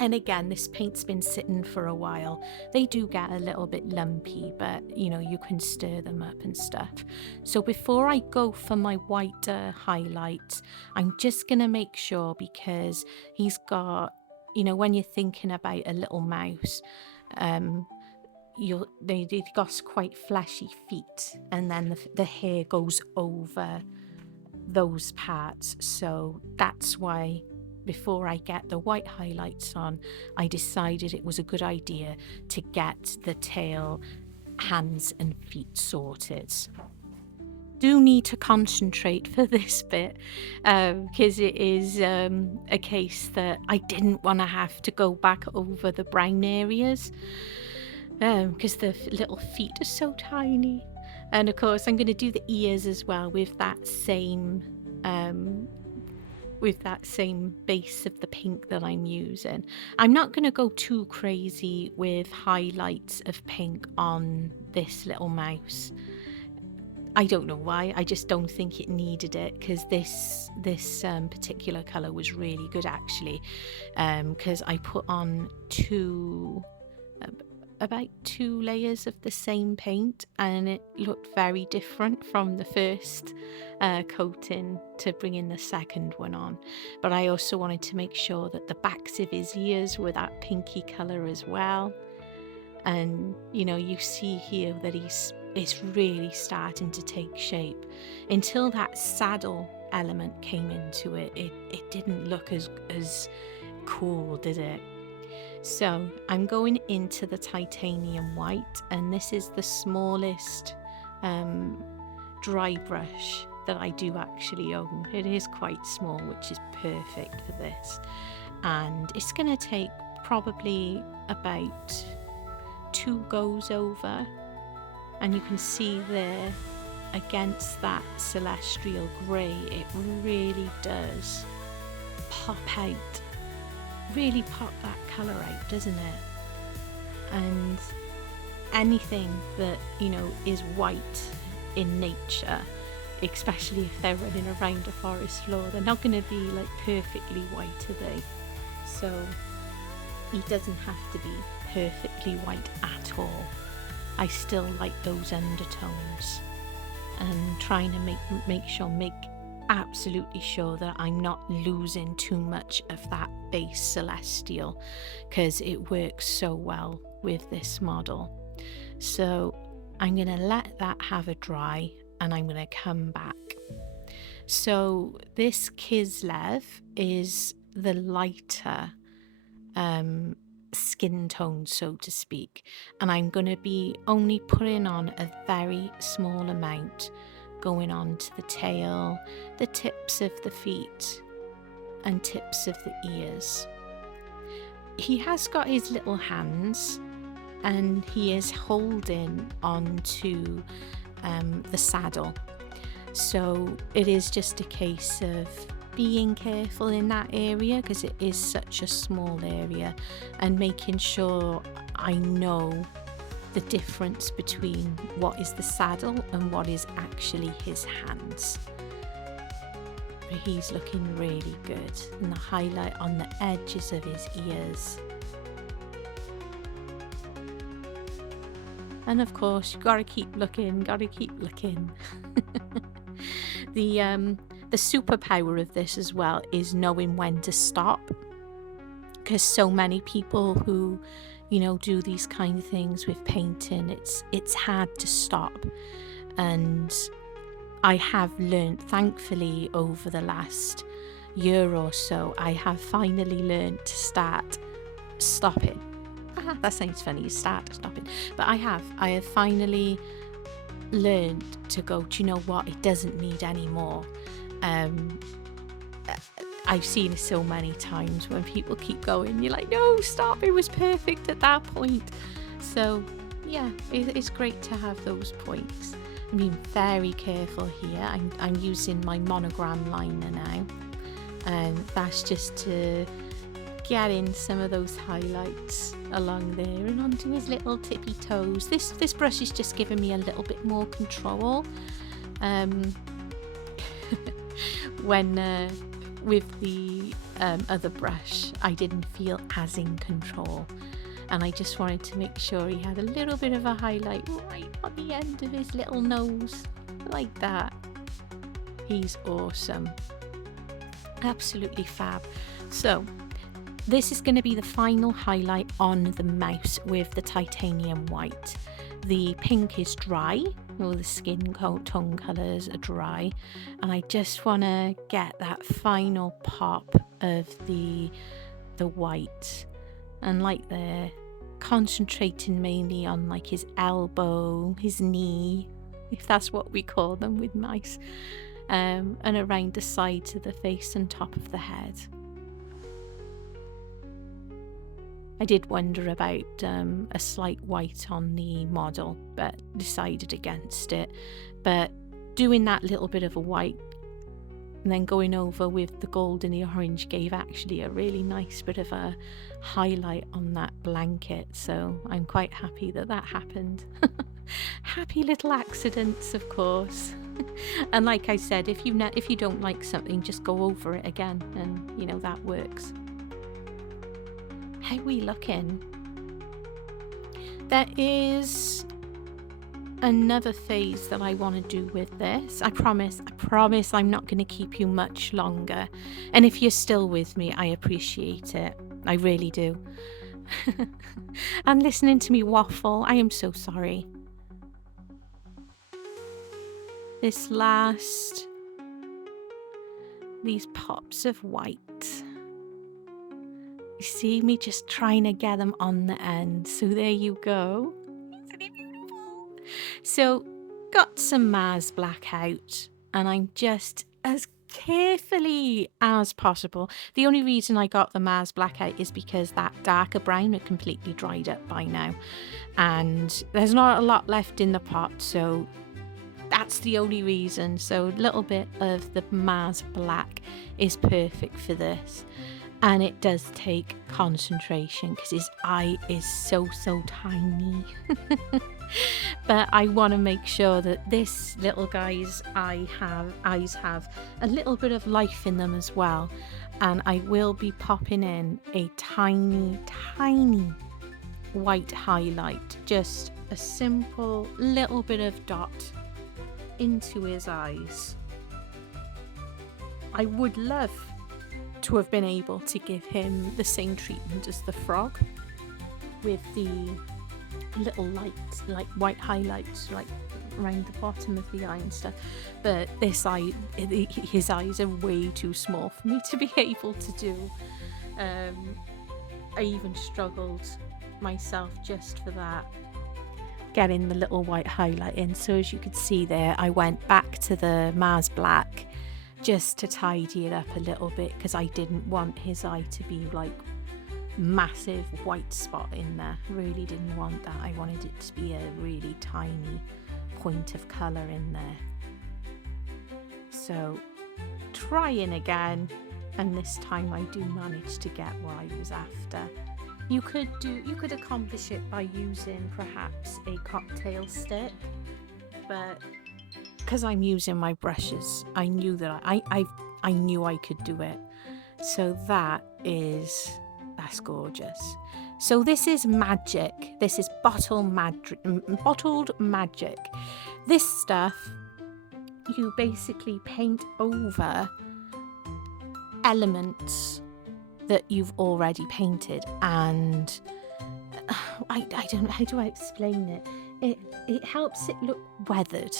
And again, this paint's been sitting for a while. They do get a little bit lumpy, but you know, you can stir them up and stuff. So before I go for my whiter highlights, I'm just gonna make sure, because he's got, you know, when you're thinking about a little mouse, they've got quite fleshy feet, and then the hair goes over those parts. So that's why, before I get the white highlights on, I decided it was a good idea to get the tail, hands and feet sorted. Do need to concentrate for this bit, because it is a case that I didn't want to have to go back over the brown areas, because the little feet are so tiny. And of course I'm going to do the ears as well with that same base of the pink that I'm using. I'm not going to go too crazy with highlights of pink on this little mouse. I don't know why, I just don't think it needed it, because this particular colour was really good actually, because I put on about 2 layers of the same paint, and it looked very different from the first coating to bring in the second one on. But I also wanted to make sure that the backs of his ears were that pinky colour as well. And you know, you see here that it's really starting to take shape. Until that saddle element came into it, it didn't look as cool, did it? So I'm going into the titanium white, and this is the smallest dry brush that I do actually own. It is quite small, which is perfect for this, and it's going to take probably about 2 goes over, and you can see there against that celestial grey, it really does pop out. Really pop that colour out, doesn't it? And anything that, you know, is white in nature, especially if they're running around a forest floor, they're not going to be like perfectly white, are they? So he doesn't have to be perfectly white at all. I still like those undertones, and trying to make absolutely sure that I'm not losing too much of that base celestial, because it works so well with this model. So I'm going to let that have a dry, and I'm going to come back. So this Kislev is the lighter skin tone, so to speak, and I'm going to be only putting on a very small amount, going on to the tail, the tips of the feet and tips of the ears. He has got his little hands, and he is holding onto the saddle, so it is just a case of being careful in that area, because it is such a small area, and making sure I know the difference between what is the saddle and what is actually his hands. But he's looking really good, and the highlight on the edges of his ears. And of course, you gotta keep looking, The superpower of this as well is knowing when to stop, because so many people who, you know, do these kind of things with painting, it's hard to stop. And I have learned, thankfully, over the last year or so, I have finally learned to start stopping. That sounds funny, stopping. But I have finally learned to go, do you know what? It doesn't need any more. I've seen it so many times when people keep going, you're like, no, stop, it was perfect at that point. So yeah, it's great to have those points. I'm being very careful here. I'm using my monogram liner now, and that's just to get in some of those highlights along there and onto his little tippy toes. This brush is just giving me a little bit more control. When with the other brush, I didn't feel as in control, and I just wanted to make sure he had a little bit of a highlight right on the end of his little nose, like that. He's awesome, absolutely fab. So this is going to be the final highlight on the mouse with the titanium white. The pink is dry, all the skin tone colours are dry, and I just want to get that final pop of the white, and like there, concentrating mainly on like his elbow, his knee, if that's what we call them with mice, and around the sides of the face and top of the head. I did wonder about a slight white on the model, but decided against it. But doing that little bit of a white and then going over with the gold and the orange gave actually a really nice bit of a highlight on that blanket. So I'm quite happy that that happened. Happy little accidents, of course. And like I said, if you don't like something, just go over it again, and you know that works. How are we looking? There is another phase that I want to do with this. I promise I'm not going to keep you much longer. And if you're still with me, I appreciate it. I really do. And listening to me waffle, I am so sorry. These pops of white. You see me just trying to get them on the end. So there you go. Isn't it beautiful? So got some Mars black out, and I'm just as carefully as possible. The only reason I got the Mars black out is because that darker brown had completely dried up by now, and there's not a lot left in the pot, so that's the only reason. So a little bit of the Mars black is perfect for this. And it does take concentration because his eye is so tiny. But I want to make sure that this little guy's eyes have a little bit of life in them as well. And I will be popping in a tiny white highlight, just a simple little bit of dot into his eyes. I would love to have been able to give him the same treatment as the frog, with the little lights, like white highlights, like around the bottom of the eye and stuff. But this eye, his eyes are way too small for me to be able to do. I even struggled myself just for that, getting the little white highlight in. So as you could see there, I went back to the Mars black just to tidy it up a little bit, because I didn't want his eye to be like massive white spot in there. Really didn't want that. I wanted it to be a really tiny point of colour in there. So trying again, and this time I do manage to get what I was after. You could accomplish it by using perhaps a cocktail stick, but because I'm using my brushes, I knew that I knew I could do it. So that's gorgeous. So this is magic. This is bottled magic. This stuff, you basically paint over elements that you've already painted, and I don't know, how do I explain it? It helps it look weathered.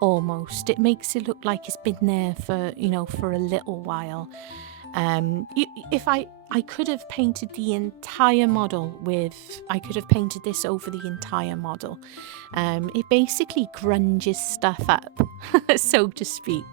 almost. It makes it look like it's been there for, you know, for a little while. If I could have painted the entire model with, I could have painted this over the entire model. It basically grunges stuff up, so to speak.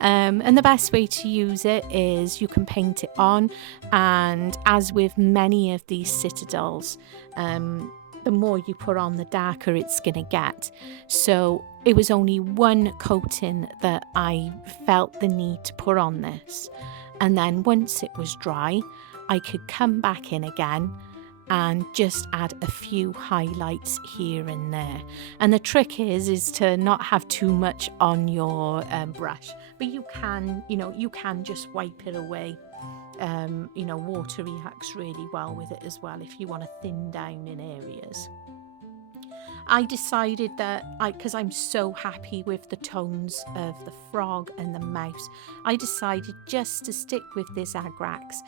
And the best way to use it is you can paint it on, and as with many of these citadels, the more you put on, the darker it's going to get. So it was only one coating that I felt the need to put on this. And then once it was dry, I could come back in again and just add a few highlights here and there. And the trick is to not have too much on your brush, but you can, you know, you can just wipe it away. You know, water reacts really well with it as well if you want to thin down in areas. I decided that because I'm so happy with the tones of the frog and the mouse, I decided just to stick with this Arrtx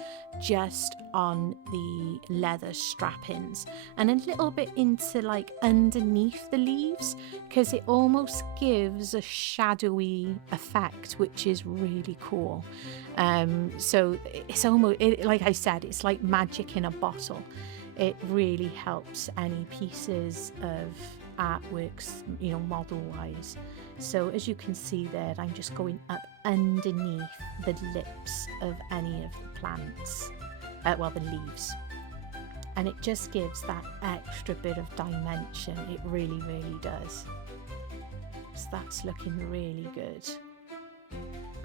just on the leather strappings and a little bit into like underneath the leaves, because it almost gives a shadowy effect, which is really cool. So it's almost, like I said, it's like magic in a bottle. It really helps any pieces of artworks, you know, model wise. So as you can see there, I'm just going up underneath the lips of any of the plants, well, the leaves, and it just gives that extra bit of dimension. It really, really does. So that's looking really good.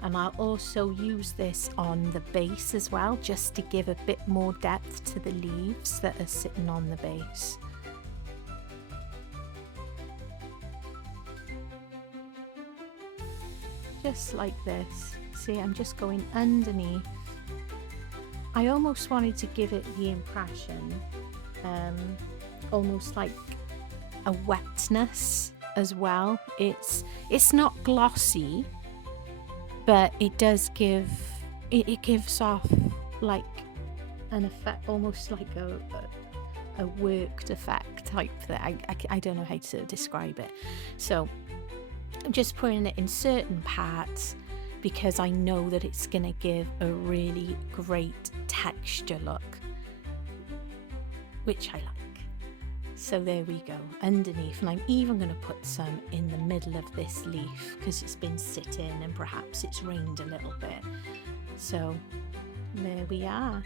And I'll also use this on the base as well, just to give a bit more depth to the leaves that are sitting on the base. Just like this. See, I'm just going underneath. I almost wanted to give it the impression, almost like a wetness as well. It's not glossy, but it does give, it gives off like an effect, almost like a worked effect type thing. I don't know how to describe it. So I'm just putting it in certain parts because I know that it's going to give a really great texture look, which I like. So there we go, underneath, and I'm even going to put some in the middle of this leaf because it's been sitting and perhaps it's rained a little bit. So there we are.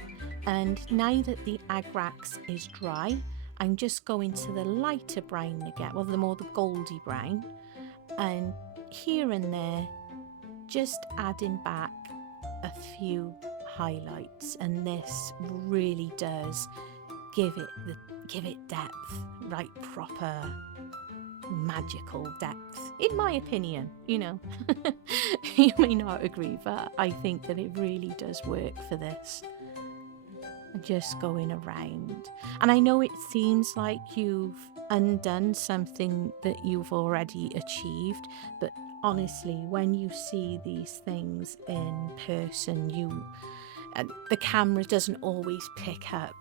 And now that the Arrtx is dry, I'm just going to the lighter brown again, well, the more the goldy brown, and here and there just adding back a few highlights, and this really does give it depth, right, proper magical depth, in my opinion. You know, you may not agree, but I think that it really does work for this. Just going around, and I know it seems like you've undone something that you've already achieved, but honestly, when you see these things in person, the camera doesn't always pick up,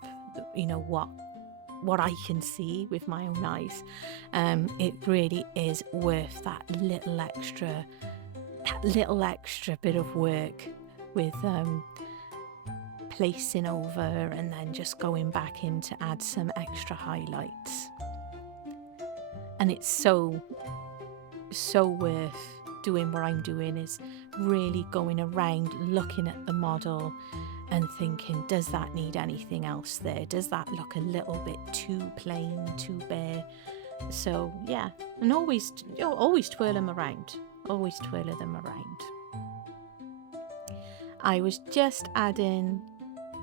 you know, what I can see with my own eyes. It really is worth that little extra bit of work with placing over and then just going back in to add some extra highlights. And it's so worth doing what I'm doing, is really going around looking at the model and thinking, does that need anything else there? Does that look a little bit too plain, too bare? So yeah, and always twirl them around. Always twirl them around. I was just adding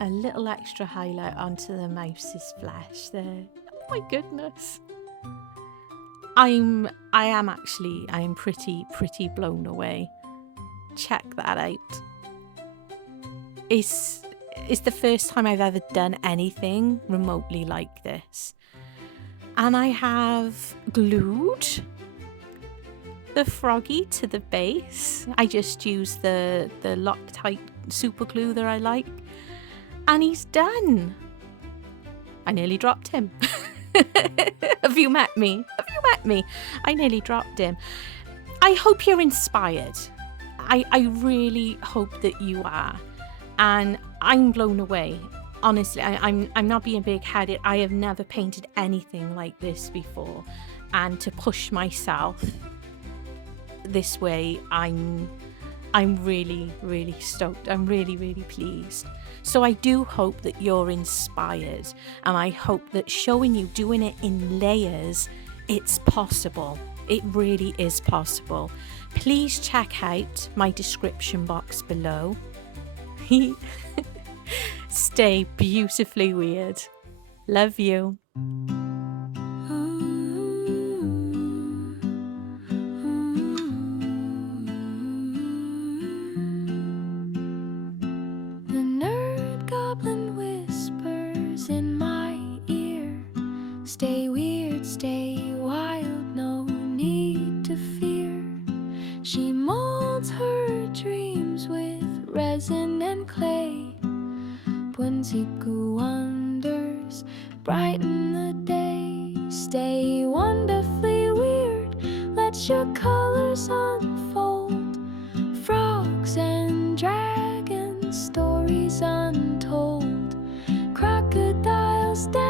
a little extra highlight onto the mouse's flesh there. Oh my goodness. I am pretty blown away. Check that out. It's the first time I've ever done anything remotely like this. And I have glued the Froggy to the base. I just used the Loctite super glue that I like. And he's done. I nearly dropped him. Have you met me? I nearly dropped him. I hope you're inspired. I really hope that you are. And I'm blown away. Honestly, I'm not being big-headed. I have never painted anything like this before. And to push myself this way, I'm really, really stoked. I'm really, really pleased. So I do hope that you're inspired, and I hope that showing you doing it in layers, it's possible. It really is possible. Please check out my description box below. Stay beautifully weird. Love you. The nerd goblin whispers in my ear. Stay weird, stay wild, no need to fear. She molds her dreams with resin and clay. Whimsical wonders brighten the day. Stay wonderfully weird, let your colors unfold. Frogs and dragons, stories untold. Crocodiles dance.